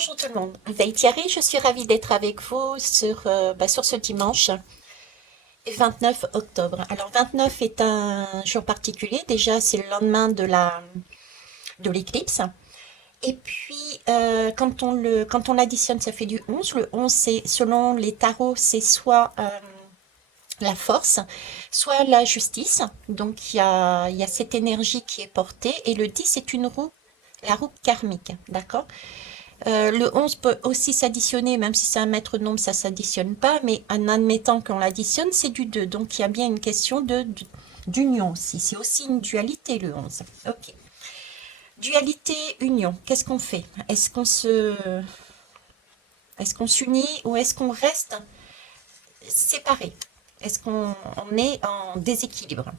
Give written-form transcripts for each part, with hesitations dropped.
Bonjour tout le monde, Veille Thierry, je suis ravie d'être avec vous sur ce dimanche 29 octobre. Alors 29 est un jour particulier, déjà c'est le lendemain de l'éclipse. Et puis quand on l'additionne ça fait du 11. Le 11 c'est selon les tarots c'est soit la force, soit la justice. Donc il y a cette énergie qui est portée. Et le 10 c'est une roue, la roue karmique, d'accord? Le 11 peut aussi s'additionner, même si c'est un maître nombre, ça s'additionne pas, mais en admettant qu'on l'additionne, c'est du 2. Donc il y a bien une question d'union aussi. C'est aussi une dualité, le 11. Ok. Dualité, union. Qu'est-ce qu'on fait? Est-ce qu'on s'unit ou est-ce qu'on reste séparés? Est-ce qu'on est en déséquilibre?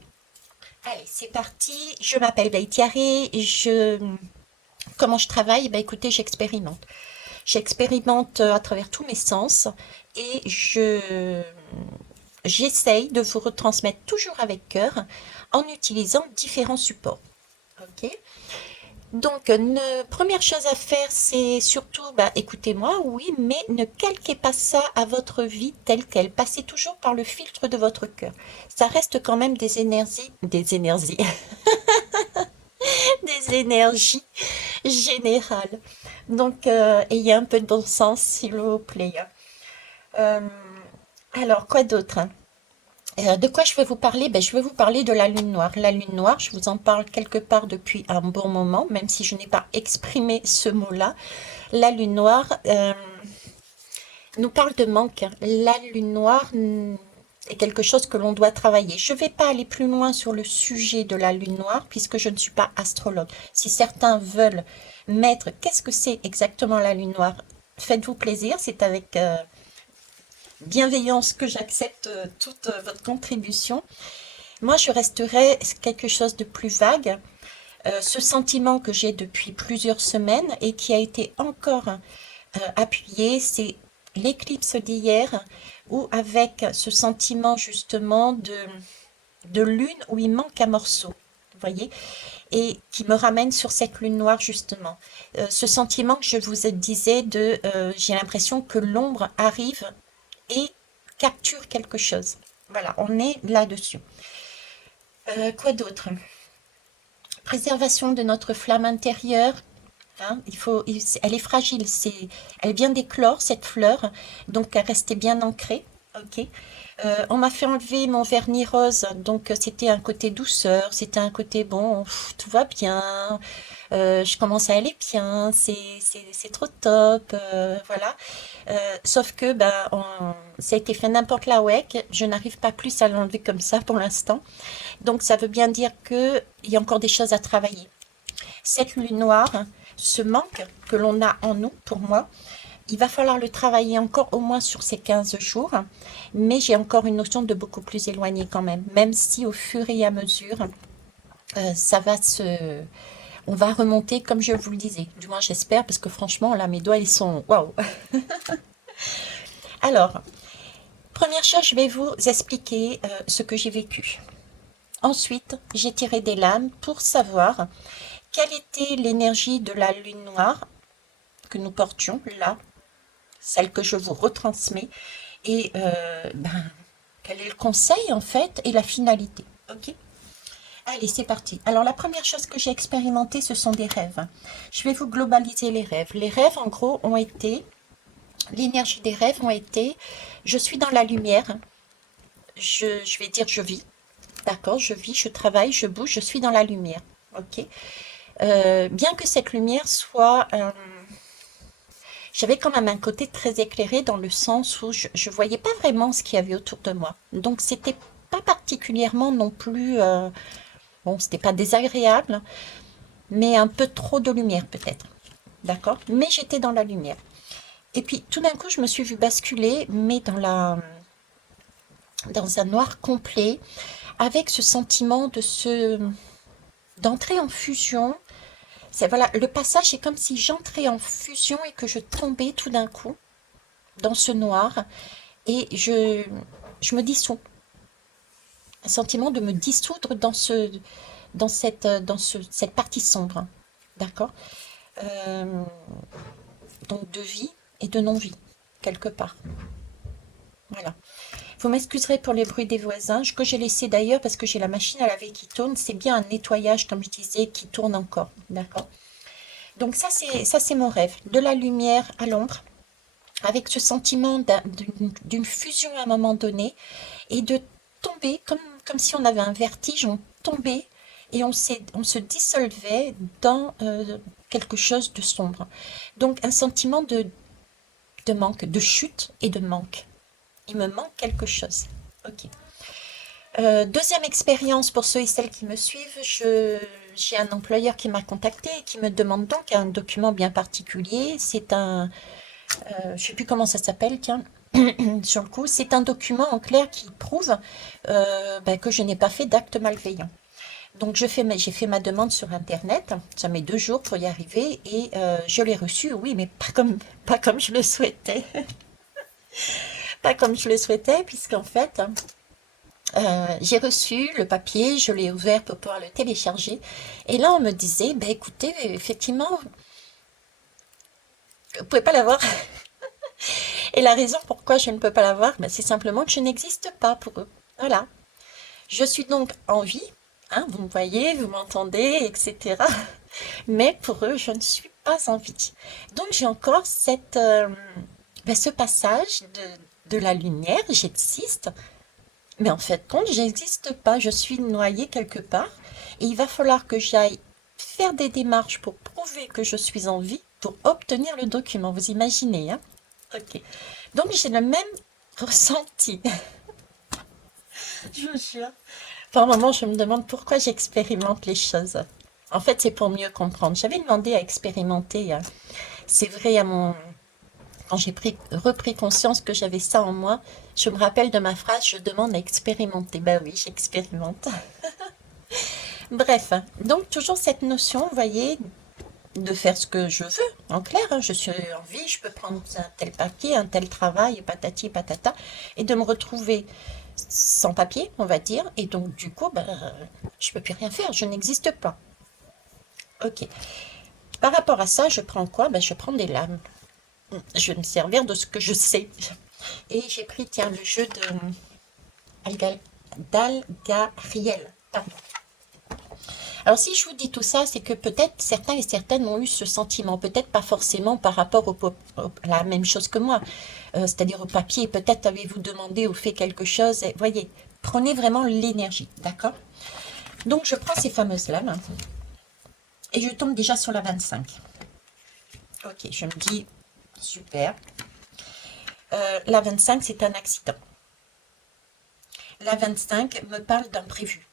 Allez, c'est parti. Je m'appelle Veitiaré. Comment je travaille? Ben, écoutez, j'expérimente. J'expérimente à travers tous mes sens et j'essaye de vous retransmettre toujours avec cœur en utilisant différents supports. Ok. Donc, une première chose à faire, c'est surtout, bah, écoutez-moi, oui, mais ne calquez pas ça à votre vie telle qu'elle. Passez toujours par le filtre de votre cœur. Ça reste quand même des énergies générales. Donc, ayez un peu de bon sens, s'il vous plaît. Euh, alors, quoi d'autre? De quoi je vais vous parler? Ben, je vais vous parler de la lune noire. La lune noire, je vous en parle quelque part depuis un bon moment, même si je n'ai pas exprimé ce mot-là. La lune noire nous parle de manque. La lune noire est quelque chose que l'on doit travailler. Je ne vais pas aller plus loin sur le sujet de la lune noire, puisque je ne suis pas astrologue. Si certains veulent mettre qu'est-ce que c'est exactement la lune noire, faites-vous plaisir, c'est avec bienveillance que j'accepte toute votre contribution. Moi, je resterai quelque chose de plus vague. Ce sentiment que j'ai depuis plusieurs semaines et qui a été encore appuyé, c'est l'éclipse d'hier, où avec ce sentiment justement de lune où il manque un morceau, vous voyez, et qui me ramène sur cette lune noire justement. Ce sentiment que je vous disais j'ai l'impression que l'ombre arrive et capture quelque chose. Voilà, on est là-dessus. Quoi d'autre? Préservation de notre flamme intérieure. Hein, elle est fragile, elle vient d'éclore cette fleur, donc elle restait bien ancrée. Ok. On m'a fait enlever mon vernis rose, donc c'était un côté douceur, c'était un côté bon, tout va bien, je commence à aller bien, c'est trop top, voilà. Sauf que ça a été fait n'importe la week, je n'arrive pas plus à l'enlever comme ça pour l'instant. Donc ça veut bien dire qu'il y a encore des choses à travailler. Cette lune noire, ce manque que l'on a en nous, pour moi, il va falloir le travailler encore au moins sur ces 15 jours, mais j'ai encore une notion de beaucoup plus éloignée quand même si au fur et à mesure, ça va se... On va remonter comme je vous le disais, du moins j'espère, parce que franchement, là, mes doigts, ils sont... Waouh. Alors, première chose, je vais vous expliquer ce que j'ai vécu. Ensuite, j'ai tiré des lames pour savoir quelle était l'énergie de la lune noire que nous portions là, celle que je vous retransmets, et quel est le conseil en fait et la finalité. Ok. Allez, c'est parti. Alors la première chose que j'ai expérimenté, ce sont des rêves. Je vais vous globaliser les rêves. Les rêves, en gros, ont été, l'énergie des rêves ont été, je suis dans la lumière, je vais dire je vis, d'accord, je vis, je travaille, je bouge, je suis dans la lumière. Ok. Bien que cette lumière soit j'avais quand même un côté très éclairé dans le sens où je ne voyais pas vraiment ce qu'il y avait autour de moi. Donc c'était pas particulièrement non plus, bon, c'était pas désagréable, mais un peu trop de lumière peut-être. D'accord? Mais j'étais dans la lumière. Et puis tout d'un coup, je me suis vue basculer, mais dans un noir complet, avec ce sentiment d'entrer en fusion. C'est, voilà, le passage est comme si j'entrais en fusion et que je tombais tout d'un coup dans ce noir et je me dissous. Un sentiment de me dissoudre cette partie sombre. D'accord. donc de vie et de non-vie, quelque part. Voilà. Vous m'excuserez pour les bruits des voisins, que j'ai laissé d'ailleurs parce que j'ai la machine à laver qui tourne. C'est bien un nettoyage, comme je disais, qui tourne encore. D'accord? Donc ça c'est mon rêve. De la lumière à l'ombre, avec ce sentiment d'une fusion à un moment donné, et de tomber, comme si on avait un vertige, on tombait et on se dissolvait dans quelque chose de sombre. Donc un sentiment de manque, de chute et de manque. Il me manque quelque chose. Ok. Deuxième expérience pour ceux et celles qui me suivent, j'ai un employeur qui m'a contacté et qui me demande donc un document bien particulier. C'est un, je ne sais plus comment ça s'appelle, tiens, sur le coup, c'est un document en clair qui prouve ben, que je n'ai pas fait d'acte malveillant. Donc j'ai fait ma demande sur Internet, ça met 2 jours pour y arriver et je l'ai reçu, oui, mais pas comme je le souhaitais. Pas comme je le souhaitais, puisqu'en fait, j'ai reçu le papier, je l'ai ouvert pour pouvoir le télécharger. Et là, on me disait, ben écoutez, effectivement, vous ne pouvez pas l'avoir. Et la raison pourquoi je ne peux pas l'avoir, ben, c'est simplement que je n'existe pas pour eux. Voilà. Je suis donc en vie, hein, vous me voyez, vous m'entendez, etc. Mais pour eux, je ne suis pas en vie. Donc j'ai encore ben, ce passage de la lumière, j'existe, mais en fait, compte, j'existe pas, je suis noyée quelque part, et il va falloir que j'aille faire des démarches pour prouver que je suis en vie, pour obtenir le document, vous imaginez, hein? Ok. Donc j'ai le même ressenti, je vous jure. Par moments, je me demande pourquoi j'expérimente les choses. En fait, c'est pour mieux comprendre. J'avais demandé à expérimenter, c'est vrai, quand j'ai repris conscience que j'avais ça en moi, je me rappelle de ma phrase, je demande à expérimenter. Ben oui, j'expérimente. Bref, donc toujours cette notion, vous voyez, de faire ce que je veux, en clair, hein, je suis en vie, je peux prendre un tel papier, un tel travail, patati patata, et de me retrouver sans papier, on va dire, et donc du coup, ben, je peux plus rien faire, je n'existe pas. Ok. Par rapport à ça, je prends quoi? Ben, je prends des lames. Je vais me servir de ce que je sais. Et j'ai pris, tiens, le jeu d'Algariel. Pardon. Alors si je vous dis tout ça, c'est que peut-être certains et certaines ont eu ce sentiment, peut-être pas forcément par rapport à la même chose que moi, c'est-à-dire au papier, peut-être avez-vous demandé ou fait quelque chose, et, voyez, prenez vraiment l'énergie, d'accord? Donc je prends ces fameuses lames et je tombe déjà sur la 25. Ok, je me dis, super. La 25, c'est un accident. La 25 me parle d'imprévu,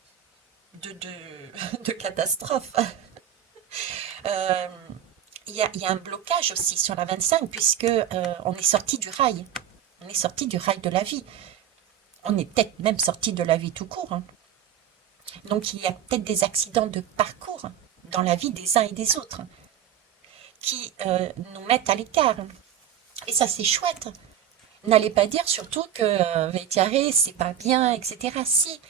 de, de catastrophe. Euh, il y a un blocage aussi sur la 25 puisque on est sorti du rail. On est sorti du rail de la vie. On est peut-être même sorti de la vie tout court, hein. Donc il y a peut-être des accidents de parcours dans la vie des uns et des autres qui nous mettent à l'écart. Et ça, c'est chouette. N'allez pas dire surtout que Vétiaré, c'est pas bien, etc. Si,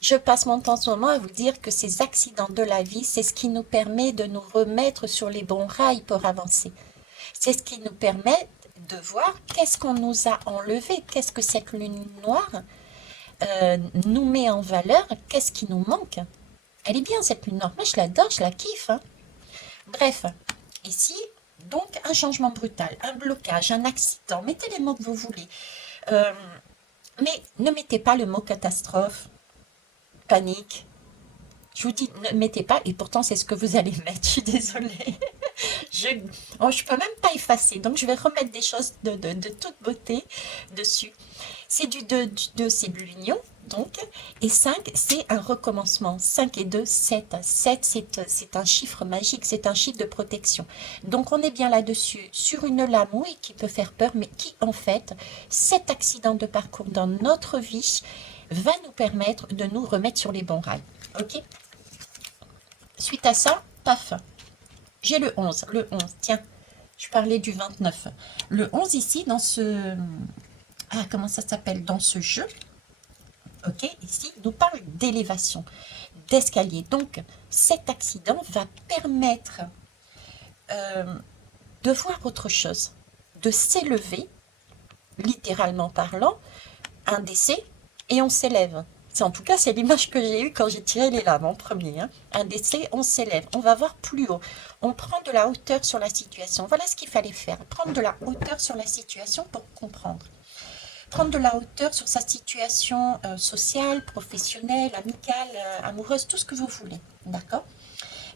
je passe mon temps en ce moment à vous dire que ces accidents de la vie, c'est ce qui nous permet de nous remettre sur les bons rails pour avancer. C'est ce qui nous permet de voir qu'est-ce qu'on nous a enlevé, qu'est-ce que cette lune noire nous met en valeur, qu'est-ce qui nous manque. Elle est bien cette lune noire, moi je l'adore, je la kiffe, hein. Bref, ici, donc un changement brutal, un blocage, un accident, mettez les mots que vous voulez. Euh, mais ne mettez pas le mot catastrophe, panique. Je vous dis, ne mettez pas, et pourtant c'est ce que vous allez mettre, je suis désolée. Je je peux même pas effacer, donc je vais remettre des choses de toute beauté dessus. C'est du 2, c'est de l'union, donc, et 5, c'est un recommencement. 5 et 2, 7. 7, c'est un chiffre magique, c'est un chiffre de protection. Donc on est bien là-dessus, sur une lame, oui, qui peut faire peur, mais qui, en fait, cet accident de parcours dans notre vie va nous permettre de nous remettre sur les bons rails. Ok? Suite à ça, paf, j'ai le 11. Le 11, tiens, je parlais du 29. Le 11 ici, dans ce... Ah, comment ça s'appelle? Dans ce jeu, ok, ici, nous parle d'élévation, d'escalier. Donc, cet accident va permettre de voir autre chose, de s'élever, littéralement parlant, un décès, et on s'élève. En tout cas, c'est l'image que j'ai eue quand j'ai tiré les lames en premier. Hein. Un décès, on s'élève, on va voir plus haut. On prend de la hauteur sur la situation. Voilà ce qu'il fallait faire, prendre de la hauteur sur la situation pour comprendre. Prendre de la hauteur sur sa situation sociale, professionnelle, amicale, amoureuse, tout ce que vous voulez. D'accord?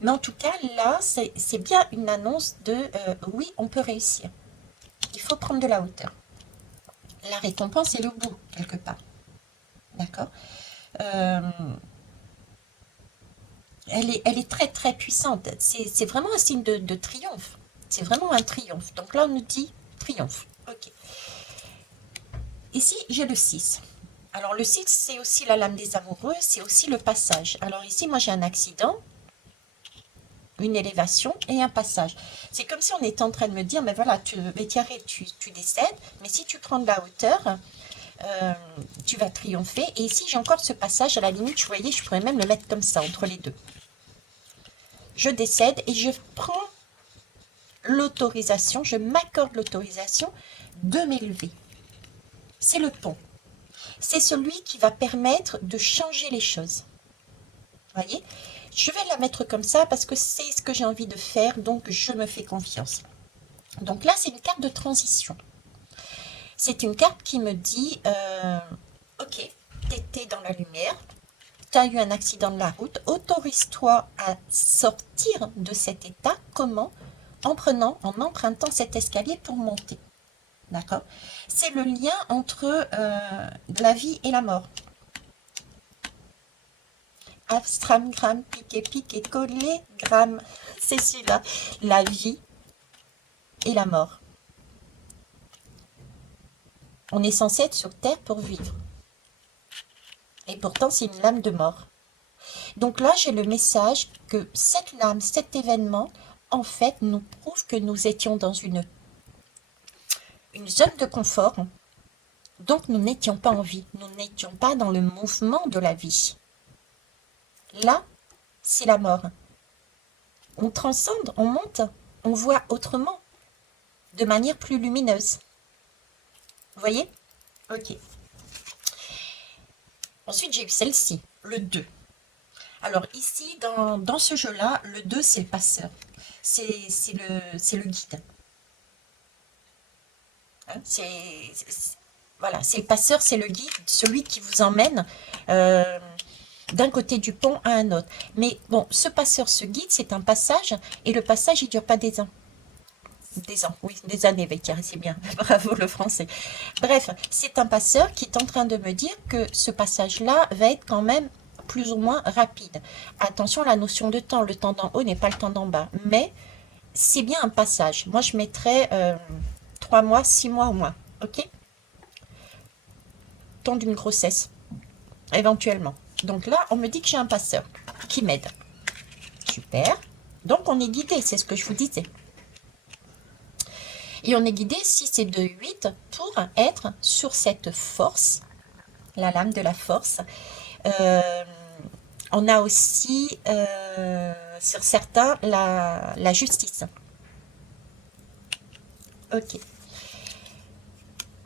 Mais en tout cas, là, c'est bien une annonce de oui, on peut réussir. Il faut prendre de la hauteur. La récompense est le bout, quelque part. D'accord? Elle est très très puissante. C'est vraiment un signe de triomphe. C'est vraiment un triomphe. Donc là, on nous dit triomphe. Ok. Ici, j'ai le 6. Alors le 6, c'est aussi la lame des amoureux, c'est aussi le passage. Alors ici, moi j'ai un accident, une élévation et un passage. C'est comme si on était en train de me dire, mais voilà, tu décèdes, mais si tu prends de la hauteur, tu vas triompher. Et ici, j'ai encore ce passage, à la limite, vous voyez, je pourrais même le mettre comme ça, entre les deux. Je décède et je prends l'autorisation, je m'accorde l'autorisation de m'élever. C'est le pont. C'est celui qui va permettre de changer les choses. Voyez, je vais la mettre comme ça parce que c'est ce que j'ai envie de faire, donc je me fais confiance. Donc là, c'est une carte de transition. C'est une carte qui me dit, ok, tu étais dans la lumière, tu as eu un accident de la route, autorise-toi à sortir de cet état. Comment? En empruntant cet escalier pour monter. D'accord? C'est le lien entre la vie et la mort. Abstram, gram, piqué, piqué, collé, gramme. C'est celui-là. La vie et la mort. On est censé être sur Terre pour vivre. Et pourtant, c'est une lame de mort. Donc là, j'ai le message que cette lame, cet événement, en fait, nous prouve que nous étions dans une zone de confort. Donc, nous n'étions pas en vie. Nous n'étions pas dans le mouvement de la vie. Là, c'est la mort. On transcende, on monte, on voit autrement, de manière plus lumineuse. Vous voyez? Ok. Ensuite, j'ai eu celle-ci, le 2. Alors ici, dans ce jeu-là, le 2, c'est le passeur. C'est le guide. Hein, voilà, c'est le passeur, c'est le guide, celui qui vous emmène d'un côté du pont à un autre. Mais bon, ce passeur, ce guide, c'est un passage, et le passage, il ne dure pas des ans. Des ans, oui, des années, Vétière, c'est bien. Bravo le français. Bref, c'est un passeur qui est en train de me dire que ce passage-là va être quand même plus ou moins rapide. Attention, la notion de temps, le temps d'en haut n'est pas le temps d'en bas, mais c'est bien un passage. Moi, je mettrais 3 mois, 6 mois au moins, ok? Temps d'une grossesse, éventuellement. Donc là, on me dit que j'ai un passeur qui m'aide. Super. Donc, on est guidé, c'est ce que je vous disais. Et on est guidé, 6 et 2, 8, pour être sur cette force, la lame de la force. On a aussi, sur certains, la justice. Ok.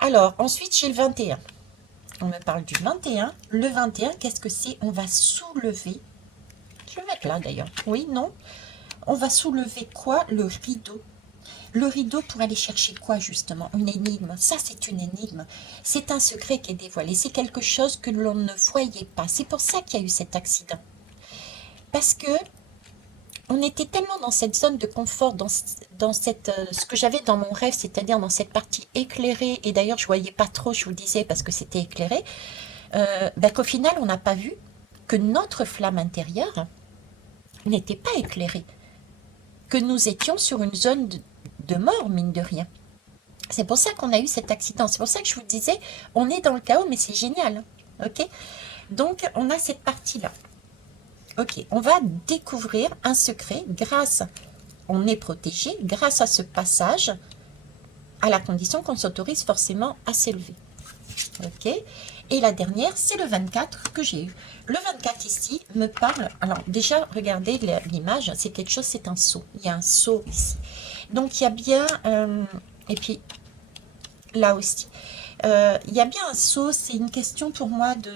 Alors, ensuite, j'ai le 21. On me parle du 21. Le 21, qu'est-ce que c'est? On va soulever. Je vais le mettre là, d'ailleurs. Oui, non? On va soulever quoi? Le rideau. Le rideau pour aller chercher quoi, justement? Une énigme. Ça, c'est une énigme. C'est un secret qui est dévoilé. C'est quelque chose que l'on ne voyait pas. C'est pour ça qu'il y a eu cet accident. Parce que on était tellement dans cette zone de confort, dans ce que j'avais dans mon rêve, c'est-à-dire dans cette partie éclairée, et d'ailleurs, je ne voyais pas trop, je vous disais, parce que c'était éclairé, qu'au final, on n'a pas vu que notre flamme intérieure n'était pas éclairée. Que nous étions sur une zone de mort, mine de rien. C'est pour ça qu'on a eu cet accident. C'est pour ça que je vous disais, on est dans le chaos, mais c'est génial. Ok? Donc, on a cette partie-là. Ok, on va découvrir un secret grâce, on est protégé grâce à ce passage, à la condition qu'on s'autorise forcément à s'élever. Ok, et la dernière, c'est le 24 que j'ai eu. Le 24 ici me parle, alors déjà, regardez l'image, c'est quelque chose, c'est un seau. Il y a un seau ici. Donc, il y a bien, et puis là aussi, il y a bien un saut, c'est une question pour moi de,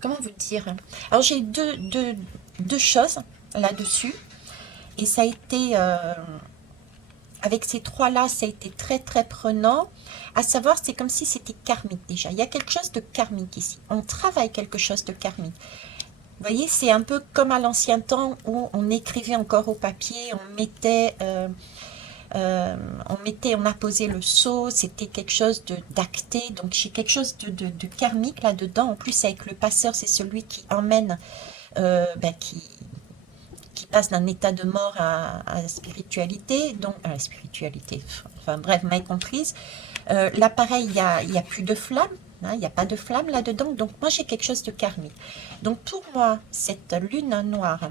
comment vous dire? Alors, j'ai deux choses là-dessus, et ça a été, avec ces trois-là, ça a été très très prenant. À savoir, c'est comme si c'était karmique déjà. Il y a quelque chose de karmique ici. On travaille quelque chose de karmique. Vous voyez, c'est un peu comme à l'ancien temps où on écrivait encore au papier, on apposait le sceau, c'était quelque chose d'acté. Donc j'ai quelque chose de karmique là-dedans. En plus, avec le passeur, c'est celui qui emmène, qui passe d'un état de mort à la spiritualité, donc à la spiritualité, enfin bref, vous m'avez comprise. Là, pareil, il y a plus de flamme, hein, il n'y a pas de flamme là-dedans, donc moi j'ai quelque chose de karmique. Donc pour moi, cette lune noire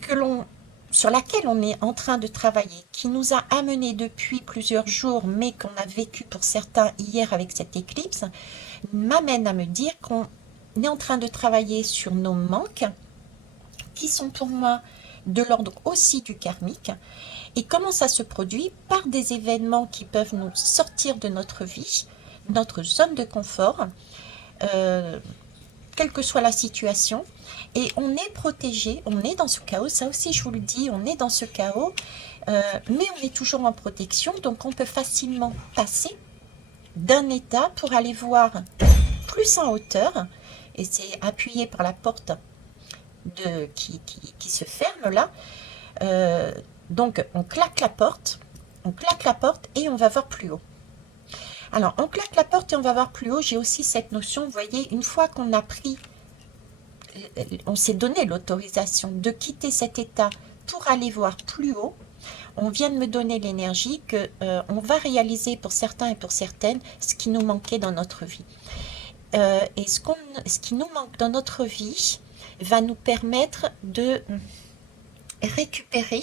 que l'on, sur laquelle on est en train de travailler, qui nous a amené depuis plusieurs jours, mais qu'on a vécu pour certains hier avec cette éclipse, m'amène à me dire qu'on est en train de travailler sur nos manques, qui sont pour moi de l'ordre aussi du karmique. Et comment ça se produit? Par des événements qui peuvent nous sortir de notre vie, notre zone de confort, euh, quelle que soit la situation. Et on est protégé, on est dans ce chaos, ça aussi je vous le dis, on est dans ce chaos, mais on est toujours en protection, donc on peut facilement passer d'un état pour aller voir plus en hauteur, et c'est appuyé par la porte qui se ferme là. Euh, donc on claque la porte et on va voir plus haut. Alors on claque la porte et on va voir plus haut. J'ai aussi cette notion, vous voyez, une fois qu'on a pris, on s'est donné l'autorisation de quitter cet état pour aller voir plus haut, on vient de me donner l'énergie que on va réaliser pour certains et pour certaines ce qui nous manquait dans notre vie. Et ce qui nous manque dans notre vie va nous permettre de récupérer,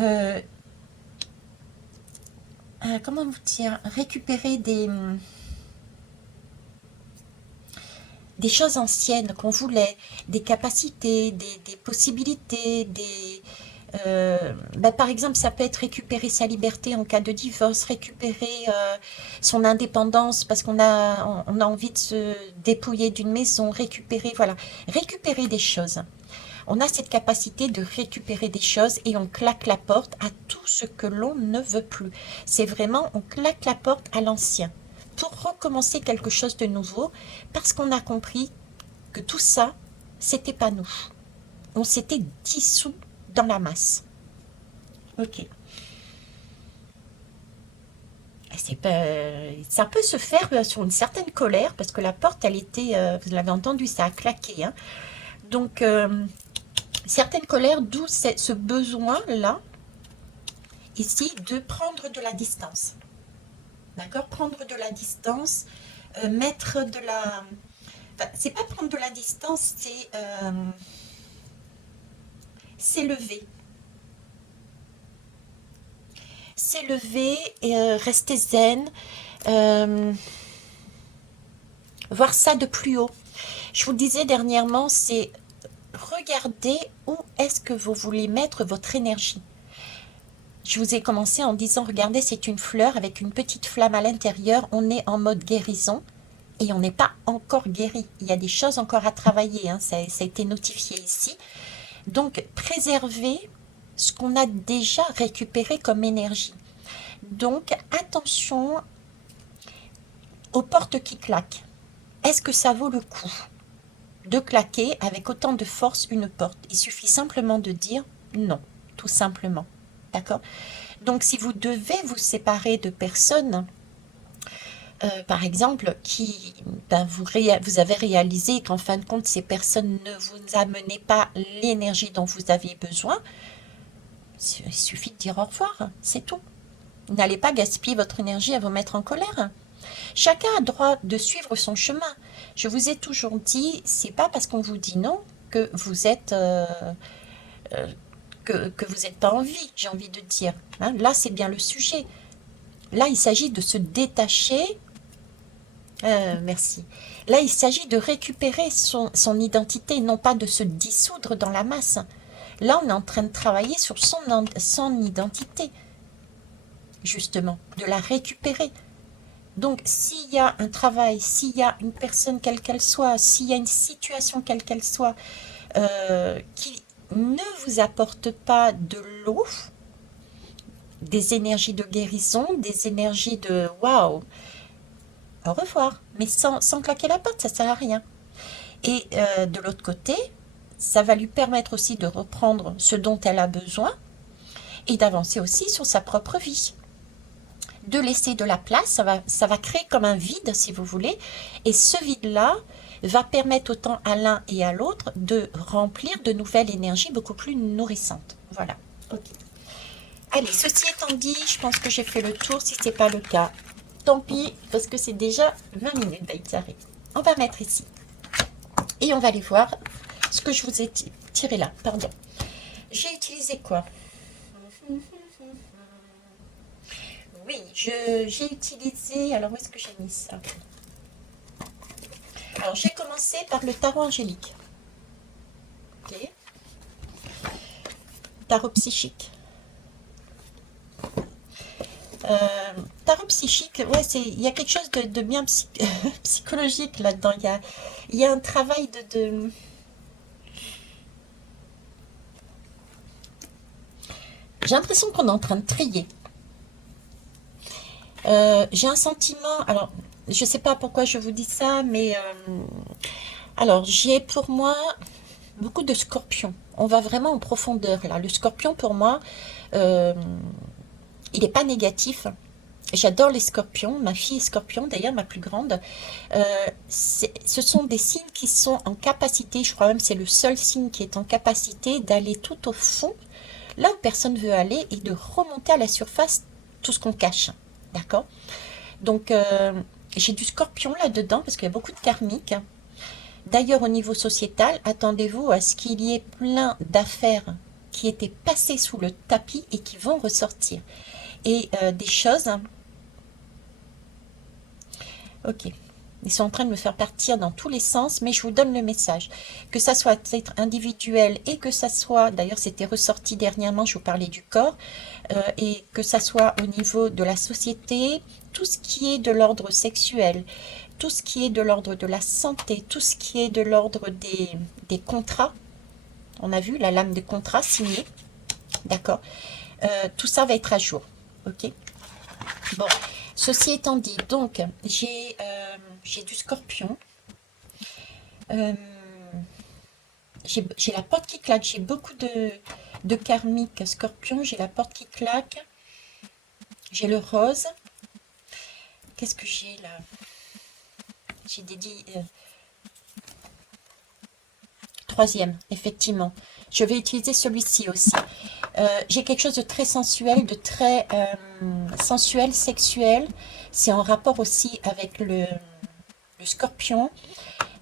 euh, comment vous dire, récupérer des choses anciennes qu'on voulait, des capacités, des possibilités, par exemple, ça peut être récupérer sa liberté en cas de divorce, récupérer son indépendance parce on a envie de se dépouiller d'une maison, voilà, récupérer des choses. On a cette capacité de récupérer des choses et on claque la porte à tout ce que l'on ne veut plus. C'est vraiment, on claque la porte à l'ancien pour recommencer quelque chose de nouveau parce qu'on a compris que tout ça, c'était pas nous. On s'était dissous dans la masse. Ok. Ça peut se faire sur une certaine colère parce que la porte, elle était, vous l'avez entendu, ça a claqué. Hein. Donc, certaines colères, d'où ce besoin-là, ici, de prendre de la distance. D'accord? Prendre de la distance, mettre de la... Enfin, c'est pas prendre de la distance, c'est s'élever. S'élever et rester zen, euh, voir ça de plus haut. Je vous disais dernièrement, c'est regarder où est-ce que vous voulez mettre votre énergie. Je vous ai commencé en disant, regardez, c'est une fleur avec une petite flamme à l'intérieur. On est en mode guérison et on n'est pas encore guéri. Il y a des choses encore à travailler. Hein. Ça a été notifié ici. Donc, préserver ce qu'on a déjà récupéré comme énergie. Donc, attention aux portes qui claquent. Est-ce que ça vaut le coup de claquer avec autant de force une porte? Il suffit simplement de dire non, tout simplement. D'accord? Donc, si vous devez vous séparer de personnes, par exemple, vous avez réalisé qu'en fin de compte, ces personnes ne vous amenaient pas l'énergie dont vous aviez besoin, il suffit de dire au revoir, c'est tout. N'allez pas gaspiller votre énergie à vous mettre en colère. Chacun a droit de suivre son chemin. Je vous ai toujours dit, c'est pas parce qu'on vous dit non que vous êtes que vous n'êtes pas en vie, j'ai envie de dire. Hein, là, c'est bien le sujet. Là, il s'agit de se détacher. Merci. Là, il s'agit de récupérer son identité, non pas de se dissoudre dans la masse. Là, on est en train de travailler sur son identité, justement, de la récupérer. Donc, s'il y a un travail, s'il y a une personne quelle qu'elle soit, s'il y a une situation quelle qu'elle soit, qui ne vous apporte pas de l'eau, des énergies de guérison, des énergies de waouh, au revoir, mais sans claquer la porte, ça sert à rien. Et de l'autre côté, ça va lui permettre aussi de reprendre ce dont elle a besoin et d'avancer aussi sur sa propre vie. De laisser de la place, ça va créer comme un vide, si vous voulez, et ce vide-là va permettre autant à l'un et à l'autre de remplir de nouvelles énergies beaucoup plus nourrissantes. Voilà. Ok. Allez, ceci étant dit, je pense que j'ai fait le tour. Si ce n'est pas le cas, tant pis, parce que c'est déjà 20 minutes d'Aïtzari. On va mettre ici. Et on va aller voir ce que je vous ai tiré là. Pardon. J'ai utilisé quoi? Oui, j'ai utilisé... Alors, où est-ce que j'ai mis ça? Alors, j'ai commencé par le tarot angélique. Ok. Tarot psychique. Tarot psychique, ouais, il y a quelque chose de bien psychologique là-dedans. Il y a un travail de... J'ai l'impression qu'on est en train de trier. J'ai un sentiment, alors je sais pas pourquoi je vous dis ça, mais alors j'ai pour moi beaucoup de scorpions. On va vraiment en profondeur là. Le scorpion pour moi, euh, il n'est pas négatif. J'adore les scorpions. Ma fille est scorpion, d'ailleurs ma plus grande. Ce sont des signes qui sont en capacité, je crois même c'est le seul signe qui est en capacité d'aller tout au fond, là où personne ne veut aller, et de remonter à la surface tout ce qu'on cache. D'accord? Donc, j'ai du scorpion là-dedans parce qu'il y a beaucoup de karmique. D'ailleurs, au niveau sociétal, attendez-vous à ce qu'il y ait plein d'affaires qui étaient passées sous le tapis et qui vont ressortir. Et des choses... Ok. Ils sont en train de me faire partir dans tous les sens, mais je vous donne le message. Que ça soit à titre individuel et que ça soit, d'ailleurs c'était ressorti dernièrement, je vous parlais du corps, et que ça soit au niveau de la société, tout ce qui est de l'ordre sexuel, tout ce qui est de l'ordre de la santé, tout ce qui est de l'ordre des contrats. On a vu la lame de contrat signée, d'accord. Tout ça va être à jour, ok. Bon, ceci étant dit, donc j'ai du scorpion, j'ai la porte qui claque, j'ai beaucoup de karmique scorpion, j'ai la porte qui claque, j'ai le rose. Qu'est-ce que j'ai là? J'ai dédié... troisième, effectivement. Je vais utiliser celui-ci aussi. J'ai quelque chose de très sensuel, de très sensuel, sexuel. C'est en rapport aussi avec le scorpion.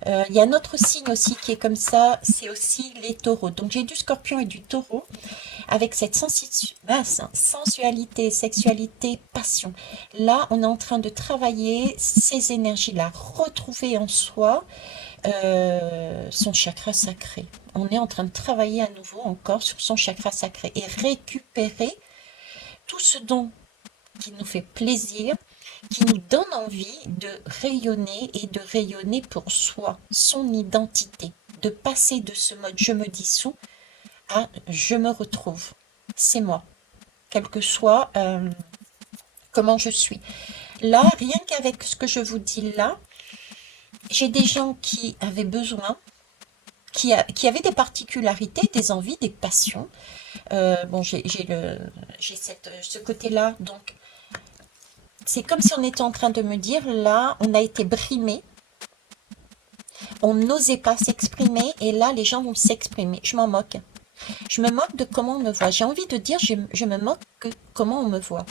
Il y a un autre signe aussi qui est comme ça, c'est aussi les taureaux. Donc j'ai du scorpion et du taureau avec cette sensualité, sexualité, passion. Là, on est en train de travailler ces énergies-là, retrouver en soi son chakra sacré. On est en train de travailler à nouveau encore sur son chakra sacré et récupérer tout ce dont qui nous fait plaisir, qui nous donne envie de rayonner et de rayonner pour soi, son identité, de passer de ce mode je me dissous à je me retrouve. C'est moi, quel que soit comment je suis. Là, rien qu'avec ce que je vous dis là, j'ai des gens qui avaient besoin, qui avaient des particularités, des envies, des passions. Bon, j'ai ce côté-là, donc c'est comme si on était en train de me dire, là, on a été brimé, on n'osait pas s'exprimer, et là, les gens vont s'exprimer. Je m'en moque. Je me moque de comment on me voit. J'ai envie de dire, je me moque de comment on me voit.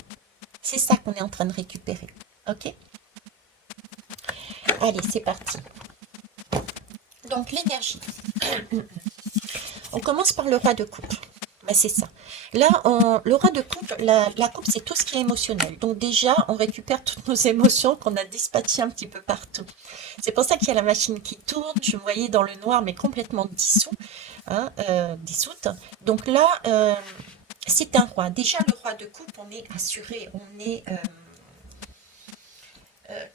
C'est ça qu'on est en train de récupérer. Ok? Allez, c'est parti. Donc, l'énergie. On commence par le roi de coupe. Bah, c'est ça. Là, le roi de coupe, la coupe, c'est tout ce qui est émotionnel. Donc déjà, on récupère toutes nos émotions qu'on a dispatchées un petit peu partout. C'est pour ça qu'il y a la machine qui tourne. Je me voyais dans le noir, mais complètement dissous, hein, dissoute. Donc là, c'est un roi. Déjà, le roi de coupe, on est assuré, on est,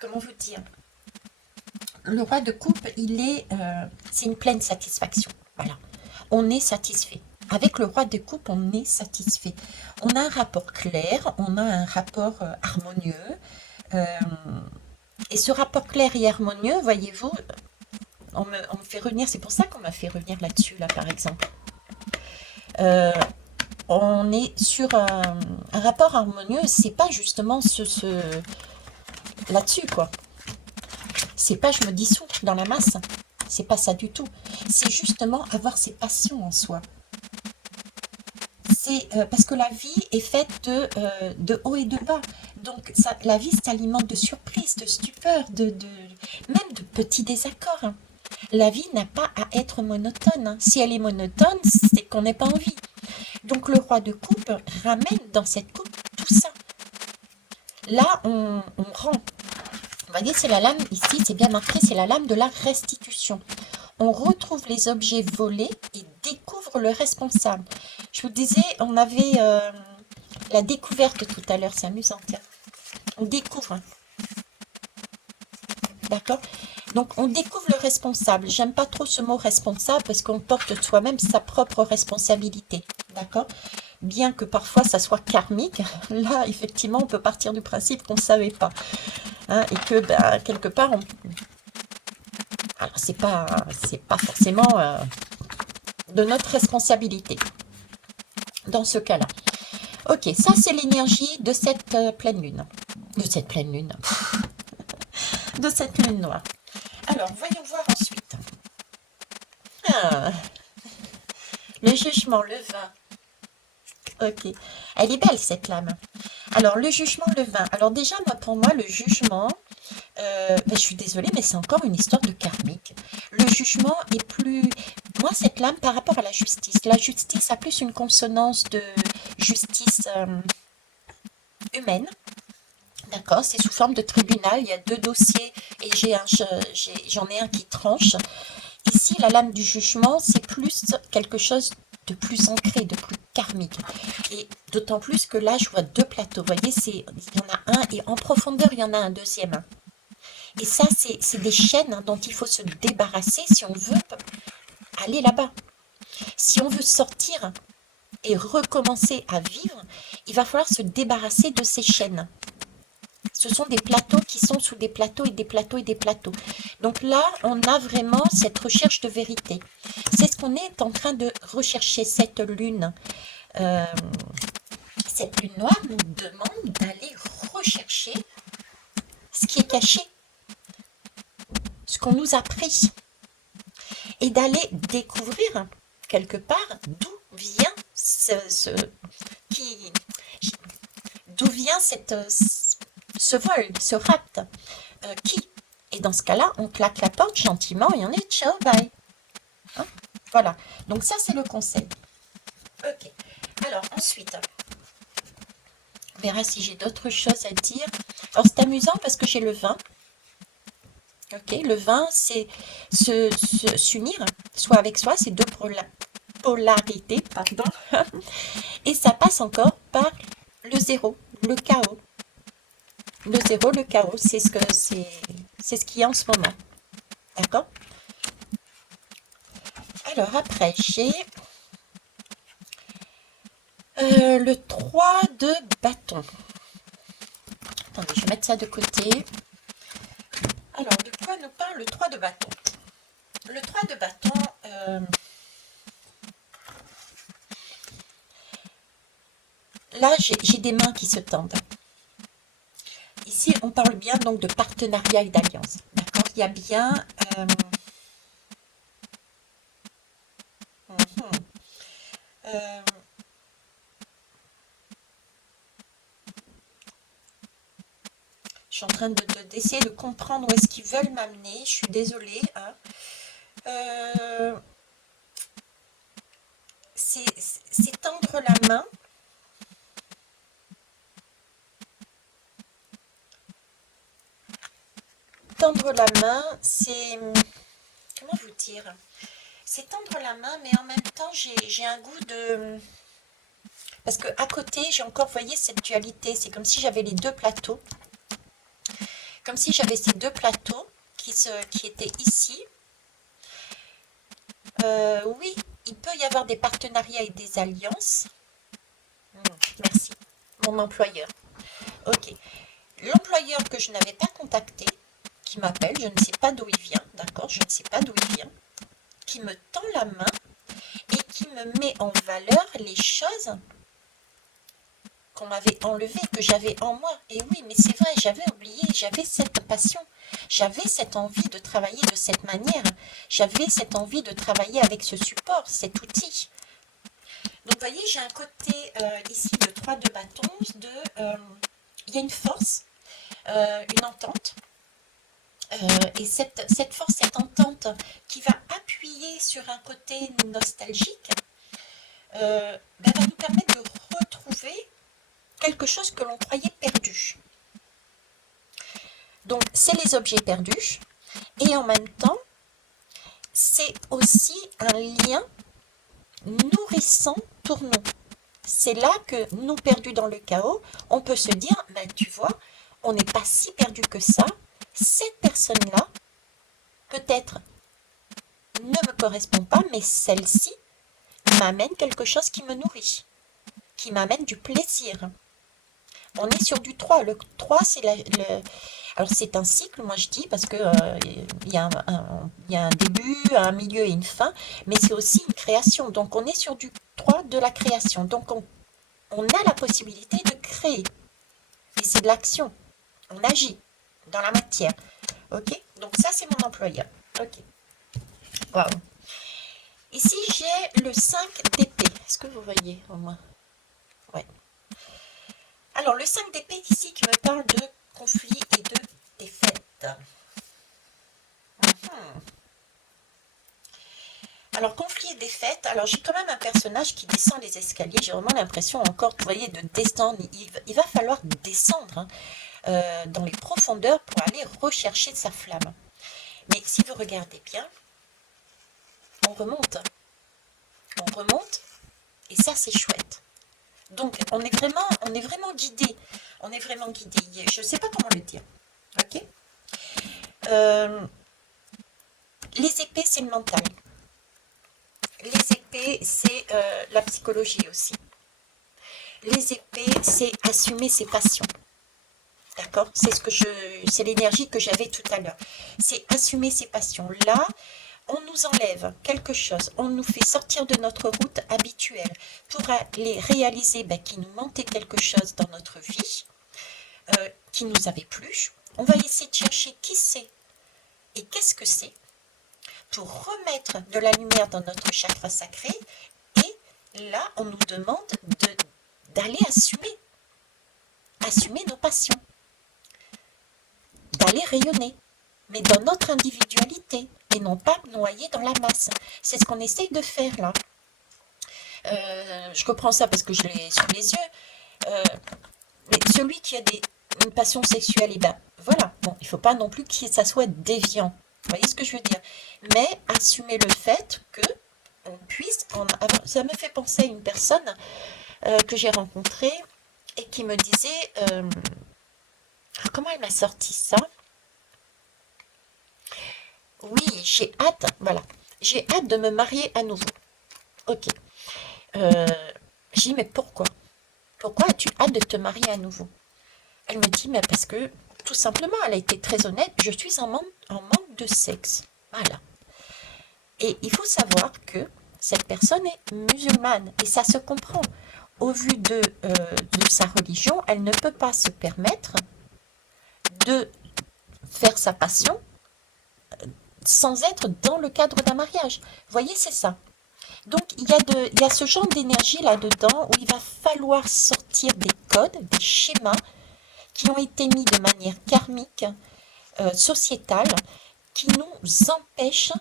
comment vous dire, le roi de coupe, c'est une pleine satisfaction. Voilà, on est satisfait. Avec le roi de coupe, on est satisfait. On a un rapport clair, on a un rapport harmonieux. euh, et ce rapport clair et harmonieux, voyez-vous, on me fait revenir, c'est pour ça qu'on m'a fait revenir là-dessus, là, par exemple. Euh, on est sur un rapport harmonieux, c'est pas justement là-dessus, quoi. C'est pas je me dissous dans la masse. C'est pas ça du tout. C'est justement avoir ses passions en soi. C'est parce que la vie est faite de haut et de bas. Donc ça, la vie s'alimente de surprises, de stupeurs, même de petits désaccords, hein. La vie n'a pas à être monotone, hein. Si elle est monotone, c'est qu'on n'est pas en vie. Donc le roi de coupe ramène dans cette coupe tout ça. Là, on rend. Vous voyez, c'est la lame, ici, c'est bien marqué, c'est la lame de la restitution. On retrouve les objets volés et découvre le responsable. Je vous disais, on avait la découverte tout à l'heure, c'est amusant, tiens. On découvre, hein, d'accord? Donc, on découvre le responsable. J'aime pas trop ce mot responsable parce qu'on porte soi-même sa propre responsabilité, d'accord? Bien que parfois ça soit karmique, là, effectivement, on peut partir du principe qu'on ne savait pas, hein, et que, ben, quelque part, alors, c'est pas forcément de notre responsabilité dans ce cas-là. Ok, ça c'est l'énergie de cette pleine lune. De cette pleine lune. De cette lune noire. Alors, voyons voir ensuite. Ah, le jugement, le vin. Ok. Elle est belle cette lame. Alors, le jugement, le vin. Alors déjà, pour moi, le jugement, je suis désolée, mais c'est encore une histoire de karmique. Le jugement est plus... Moi, cette lame, par rapport à la justice a plus une consonance de justice humaine. D'accord, c'est sous forme de tribunal. Il y a deux dossiers et j'en ai un qui tranche. Ici, la lame du jugement, c'est plus quelque chose de plus ancré, de plus karmique. Et d'autant plus que là, je vois deux plateaux. Vous voyez, il y en a un et en profondeur, il y en a un deuxième. Et ça, c'est des chaînes, hein, dont il faut se débarrasser si on veut aller là-bas. Si on veut sortir et recommencer à vivre, il va falloir se débarrasser de ces chaînes. Ce sont des plateaux qui sont sous des plateaux et des plateaux et des plateaux. Donc là, on a vraiment cette recherche de vérité. C'est ce qu'on est en train de rechercher. Cette lune noire nous demande d'aller rechercher ce qui est caché, ce qu'on nous a pris, et d'aller découvrir quelque part d'où vient d'où vient ce vol, ce rapt, qui. Et dans ce cas-là, on claque la porte gentiment et on est ciao, bye. Hein, voilà. Donc ça, c'est le conseil. Ok. Alors ensuite, on verra si j'ai d'autres choses à dire. Alors c'est amusant parce que j'ai le vin. Ok. Le vin, c'est s'unir, soit avec soi, c'est deux polarités, pardon. Et ça passe encore par le zéro, le chaos. Le zéro, le chaos, c'est ce qu'il y a en ce moment. D'accord? Alors après, j'ai le 3 de bâton. Attendez, je vais mettre ça de côté. Alors, de quoi nous parle le 3 de bâton? Le 3 de bâton, là, j'ai des mains qui se tendent. Ici, on parle bien donc de partenariat et d'alliance. D'accord? Il y a bien... je suis en train d'essayer de comprendre où est-ce qu'ils veulent m'amener. Je suis désolée, hein. C'est tendre la main. Tendre la main, c'est... Comment vous dire? C'est tendre la main, mais en même temps, j'ai un goût de... Parce que à côté, j'ai encore, vous voyez, cette dualité. C'est comme si j'avais les deux plateaux. Comme si j'avais ces deux plateaux qui étaient ici. Oui, il peut y avoir des partenariats et des alliances. Merci. Mon employeur. Ok. L'employeur que je n'avais pas contacté, qui m'appelle, je ne sais pas d'où il vient, d'accord, je ne sais pas d'où il vient, qui me tend la main et qui me met en valeur les choses qu'on m'avait enlevées, que j'avais en moi. Et oui, mais c'est vrai, j'avais oublié, j'avais cette passion, j'avais cette envie de travailler de cette manière, j'avais cette envie de travailler avec ce support, cet outil. Donc, vous voyez, j'ai un côté ici de 3 de bâton, il y a une force, une entente. Et cette force, cette entente qui va appuyer sur un côté nostalgique, va nous permettre de retrouver quelque chose que l'on croyait perdu. Donc, c'est les objets perdus, et en même temps, c'est aussi un lien nourrissant pour nous. C'est là que nous, perdus dans le chaos, on peut se dire, ben, tu vois, on n'est pas si perdu que ça. Cette personne-là, peut-être, ne me correspond pas, mais celle-ci m'amène quelque chose qui me nourrit, qui m'amène du plaisir. On est sur du 3. Le 3, c'est alors c'est un cycle, moi je dis, parce que il y a un début, un milieu et une fin, mais c'est aussi une création. Donc on est sur du 3 de la création. Donc on a la possibilité de créer. Et c'est de l'action. On agit dans la matière. Ok? Donc ça, c'est mon employeur. Ok. Waouh. Ici, j'ai le 5 d'épée. Est-ce que vous voyez au moins? Ouais. Alors, le 5 d'épée ici qui me parle de conflit et de défaite. Alors, conflit et défaite. Alors, j'ai quand même un personnage qui descend les escaliers. J'ai vraiment l'impression encore, vous voyez, de descendre. Il va falloir descendre dans les profondeurs pour aller rechercher sa flamme. Mais si vous regardez bien, on remonte. On remonte. Et ça, c'est chouette. Donc, on est vraiment guidé. On est vraiment guidé. Je ne sais pas comment le dire. Ok. Les épées, c'est le mental. Les épées, c'est la psychologie aussi. Les épées, c'est assumer ses passions. D'accord? C'est l'énergie que j'avais tout à l'heure. C'est assumer ses passions. Là, on nous enlève quelque chose, on nous fait sortir de notre route habituelle pour aller réaliser qu'il nous manquait quelque chose dans notre vie, qui nous avait plu. On va essayer de chercher qui c'est et qu'est-ce que c'est pour remettre de la lumière dans notre chakra sacré. Et là, on nous demande d'aller assumer nos passions, d'aller rayonner, mais dans notre individualité, et non pas noyé dans la masse. C'est ce qu'on essaye de faire là. Je comprends ça parce que je l'ai sous les yeux. Mais celui qui a une passion sexuelle, et ben voilà, bon, il ne faut pas non plus que ça soit déviant. Vous voyez ce que je veux dire? Mais assumer le fait que on puisse ça me fait penser à une personne que j'ai rencontrée et qui me disait comment elle m'a sorti ça? Oui, j'ai hâte, voilà, j'ai hâte de me marier à nouveau. Ok. J'ai dit, mais pourquoi? Pourquoi as-tu hâte de te marier à nouveau? Elle me dit, mais parce que, tout simplement, elle a été très honnête, je suis en manque de sexe. Voilà. Et il faut savoir que cette personne est musulmane, et ça se comprend. Au vu de sa religion, elle ne peut pas se permettre de faire sa passion sans être dans le cadre d'un mariage. Vous voyez, c'est ça. Donc, il y a ce genre d'énergie là-dedans où il va falloir sortir des codes, des schémas qui ont été mis de manière karmique, sociétale, qui nous empêchent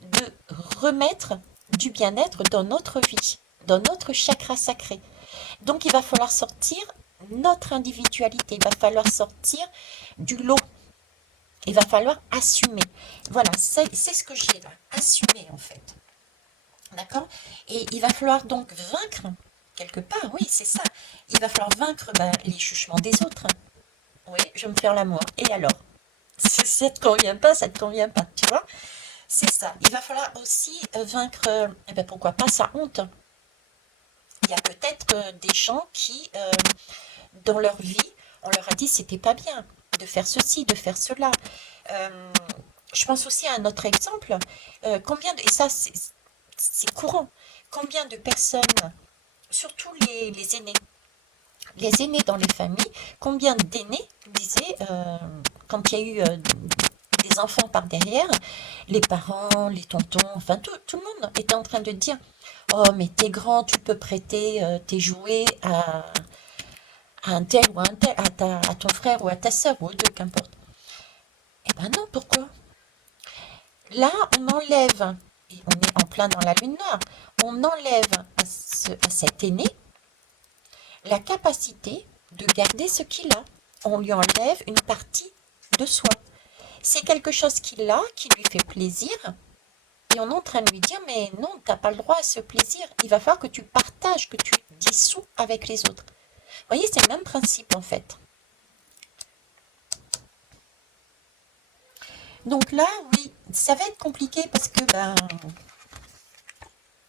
de remettre du bien-être dans notre vie, dans notre chakra sacré. Donc, il va falloir sortir notre individualité, il va falloir sortir du lot, il va falloir assumer. Voilà, c'est ce que j'ai là, assumer en fait. D'accord? Et il va falloir donc vaincre, quelque part, oui, c'est ça. Il va falloir vaincre les jugements des autres. Oui, je vais me faire l'amour. Et alors? Si ça te convient pas, ça te convient pas, tu vois? C'est ça. Il va falloir aussi vaincre, pourquoi pas, sa honte. Il y a peut-être des gens qui, dans leur vie, on leur a dit c'était pas bien de faire ceci, de faire cela. Euh, je pense aussi à un autre exemple. Et ça c'est courant, combien de personnes, surtout les aînés dans les familles, combien d'aînés disaient, quand il y a eu des enfants par derrière, les parents, les tontons, enfin tout le monde était en train de dire, oh mais t'es grand, tu peux prêter tes jouets à un tel ou à un tel, à ton frère ou à ta soeur ou aux deux, qu'importe. Eh ben non, pourquoi? Là, on enlève, et on est en plein dans la lune noire, on enlève à cet aîné la capacité de garder ce qu'il a. On lui enlève une partie de soi. C'est quelque chose qu'il a, qui lui fait plaisir, et on est en train de lui dire, mais non, tu n'as pas le droit à ce plaisir. Il va falloir que tu partages, que tu dissous avec les autres. Vous voyez, c'est le même principe en fait. Donc là, oui, ça va être compliqué parce que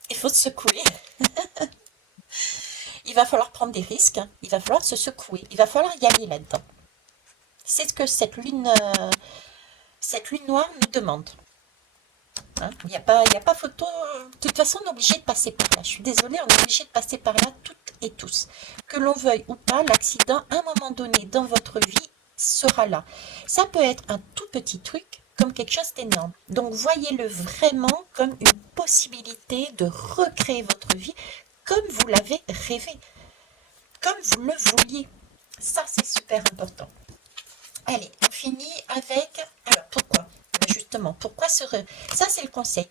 il faut se secouer. Il va falloir prendre des risques, hein. Il va falloir se secouer, il va falloir y aller là-dedans. C'est ce que cette lune noire nous demande. Hein. Il y a pas photo. De toute façon, on est obligé de passer par là. Je suis désolée, on est obligé de passer par là toutes et tous. Que l'on veuille ou pas, l'accident, à un moment donné dans votre vie, sera là. Ça peut être un tout petit truc, comme quelque chose d'énorme. Donc, voyez-le vraiment comme une possibilité de recréer votre vie comme vous l'avez rêvé, comme vous le vouliez. Ça, c'est super important. Allez, on finit avec... Alors, pourquoi? Justement, pourquoi ça, c'est le conseil.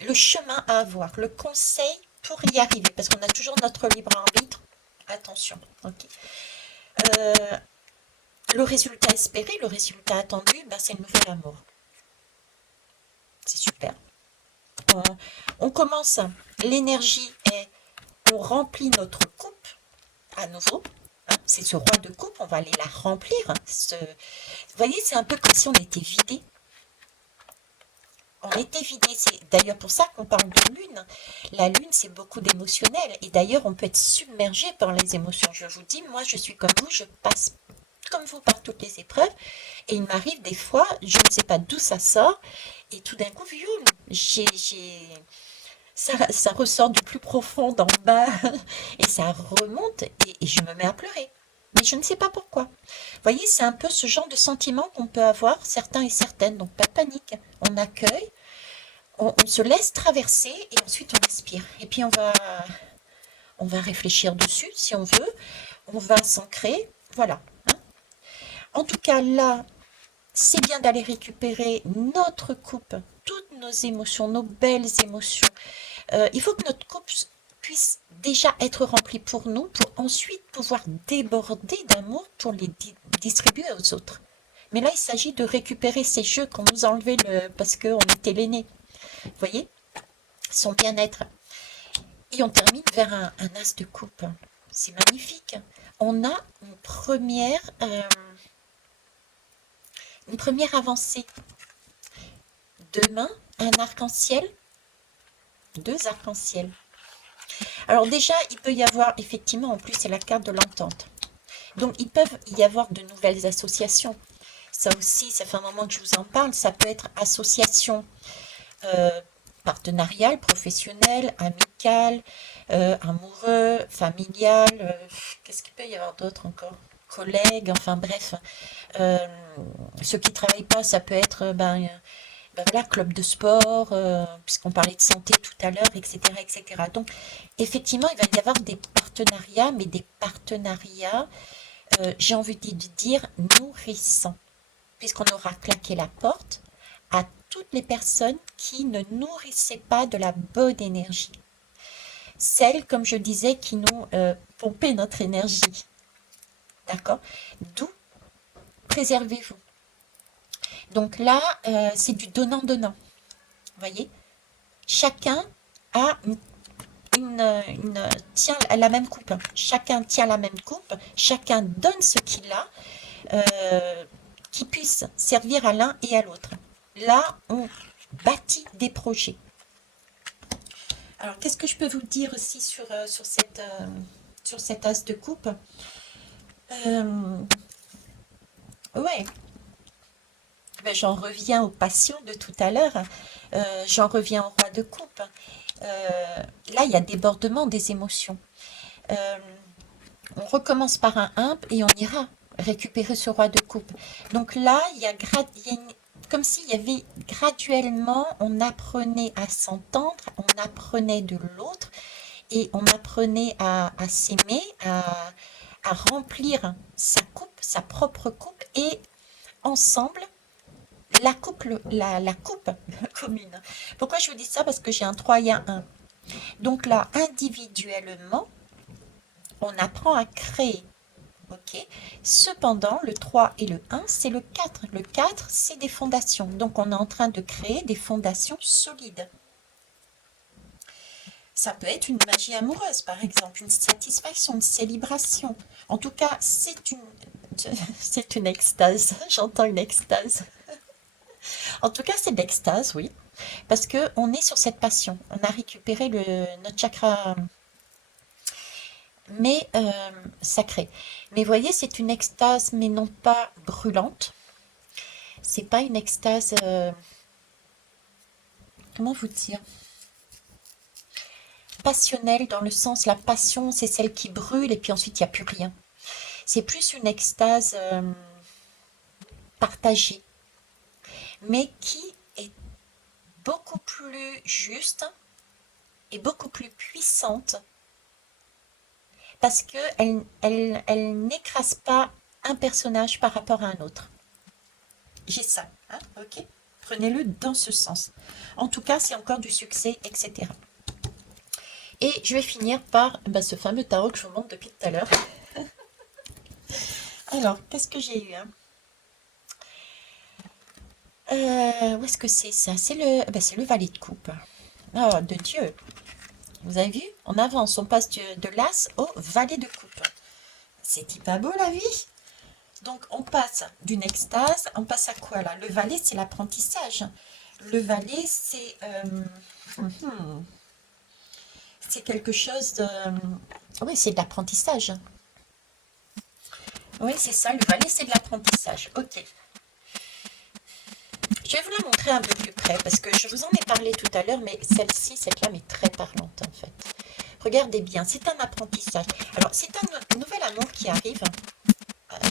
Le chemin à avoir, le conseil pour y arriver, parce qu'on a toujours notre libre arbitre. Attention, ok. Le résultat espéré, le résultat attendu, c'est le nouvel amour. C'est super. On commence, l'énergie est, on remplit notre coupe à nouveau. Hein, c'est ce roi de coupe, on va aller la remplir. Hein, vous voyez, c'est un peu comme si on était vidé. On était vidé. C'est d'ailleurs pour ça qu'on parle de lune. La lune, c'est beaucoup d'émotionnel. Et d'ailleurs, on peut être submergé par les émotions. Je vous dis, moi, je suis comme vous, je passe comme vous par toutes les épreuves. Et il m'arrive des fois, je ne sais pas d'où ça sort. Et tout d'un coup, ça ressort du plus profond d'en bas. Et ça remonte. Et je me mets à pleurer. Mais je ne sais pas pourquoi. Vous voyez, c'est un peu ce genre de sentiment qu'on peut avoir, certains et certaines. Donc, pas de panique. On accueille, on se laisse traverser et ensuite on respire. Et puis, on va réfléchir dessus si on veut. On va s'ancrer. Voilà. Hein. En tout cas, là, c'est bien d'aller récupérer notre coupe, toutes nos émotions, nos belles émotions. Il faut que notre coupe puisse déjà être remplie pour nous, pour ensuite pouvoir déborder d'amour pour les distribuer aux autres. Mais là, il s'agit de récupérer ces jeux qu'on nous a enlevés parce qu'on était l'aîné. Vous voyez, son bien-être. Et on termine vers un as de coupe. C'est magnifique. On a une première avancée. Demain, un arc-en-ciel, deux arcs-en-ciel. Alors déjà, il peut y avoir, effectivement, en plus, c'est la carte de l'entente. Donc, il peut y avoir de nouvelles associations. Ça aussi, ça fait un moment que je vous en parle. Ça peut être association partenariale, professionnelle, amicale, amoureux, familiale. Qu'est-ce qu'il peut y avoir d'autre encore? Collègues, enfin bref. Ceux qui ne travaillent pas, ça peut être voilà, club de sport, puisqu'on parlait de santé tout à l'heure, etc., etc. Donc, effectivement, il va y avoir des partenariats, mais des partenariats, j'ai envie de dire, nourrissants, puisqu'on aura claqué la porte à toutes les personnes qui ne nourrissaient pas de la bonne énergie. celles, comme je disais, qui nous pompaient notre énergie. D'accord? D'où préservez-vous. Donc là, c'est du donnant-donnant. Vous voyez? Chacun a tient la même coupe. Chacun tient la même coupe. Chacun donne ce qu'il a, qui puisse servir à l'un et à l'autre. Là, on bâtit des projets. Alors, qu'est-ce que je peux vous dire aussi sur cette as de coupe? Ouais, ben, j'en reviens aux passions de tout à l'heure. J'en reviens au roi de coupe. Là, il y a débordement des émotions. Euh, on recommence par un imp et on ira récupérer ce roi de coupe. Donc là, comme s'il y avait graduellement, on apprenait à s'entendre, on apprenait de l'autre et on apprenait à s'aimer, à remplir sa coupe, sa propre coupe et ensemble, la coupe commune. Pourquoi je vous dis ça? Parce que j'ai un 3 et un 1. Donc là, individuellement, on apprend à créer. Ok. Cependant, le 3 et le 1, c'est le 4. Le 4, c'est des fondations. Donc, on est en train de créer des fondations solides. Ça peut être une magie amoureuse, par exemple, une satisfaction, une célébration. En tout cas, c'est une extase. J'entends une extase. En tout cas, c'est de l'extase, oui. Parce que on est sur cette passion. On a récupéré notre chakra mais sacré. Mais vous voyez, c'est une extase, mais non pas brûlante. C'est pas une extase. Comment vous dire? Passionnelle, dans le sens, la passion, c'est celle qui brûle et puis ensuite il n'y a plus rien. C'est plus une extase partagée, mais qui est beaucoup plus juste et beaucoup plus puissante parce qu'elle n'écrase pas un personnage par rapport à un autre. J'ai ça, hein, ok? Prenez-le dans ce sens. En tout cas, c'est encore du succès, etc. Et je vais finir par ce fameux tarot que je vous montre depuis tout à l'heure. Alors, qu'est-ce que j'ai eu, hein? Où est-ce que c'est ça? C'est le valet de coupe. Oh, de Dieu! Vous avez vu? On avance, on passe de l'as au valet de coupe. C'est pas beau la vie? Donc, on passe d'une extase, on passe à quoi là? Le valet, c'est l'apprentissage. Le valet, c'est quelque chose de... Oui, c'est de l'apprentissage. Oui, c'est ça, le valet, c'est de l'apprentissage. Ok. Je vais vous la montrer un peu plus près parce que je vous en ai parlé tout à l'heure, mais celle-ci, cette lame est très parlante en fait. Regardez bien, c'est un apprentissage. Alors, c'est un nouvel amour qui arrive.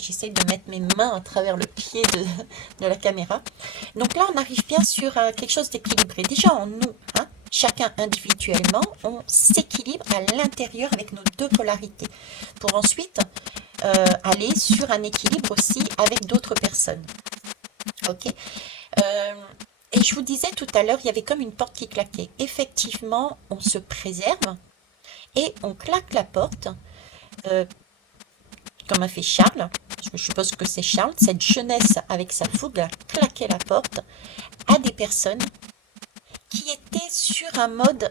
J'essaie de mettre mes mains à travers le pied de la caméra. Donc là, on arrive bien sur quelque chose d'équilibré. Déjà, en nous, hein, chacun individuellement, on s'équilibre à l'intérieur avec nos deux polarités pour ensuite aller sur un équilibre aussi avec d'autres personnes. Ok. Et je vous disais tout à l'heure, il y avait comme une porte qui claquait. Effectivement, on se préserve et on claque la porte, comme a fait Charles. Je suppose que c'est Charles, cette jeunesse avec sa fougue, a claqué la porte à des personnes qui étaient sur un mode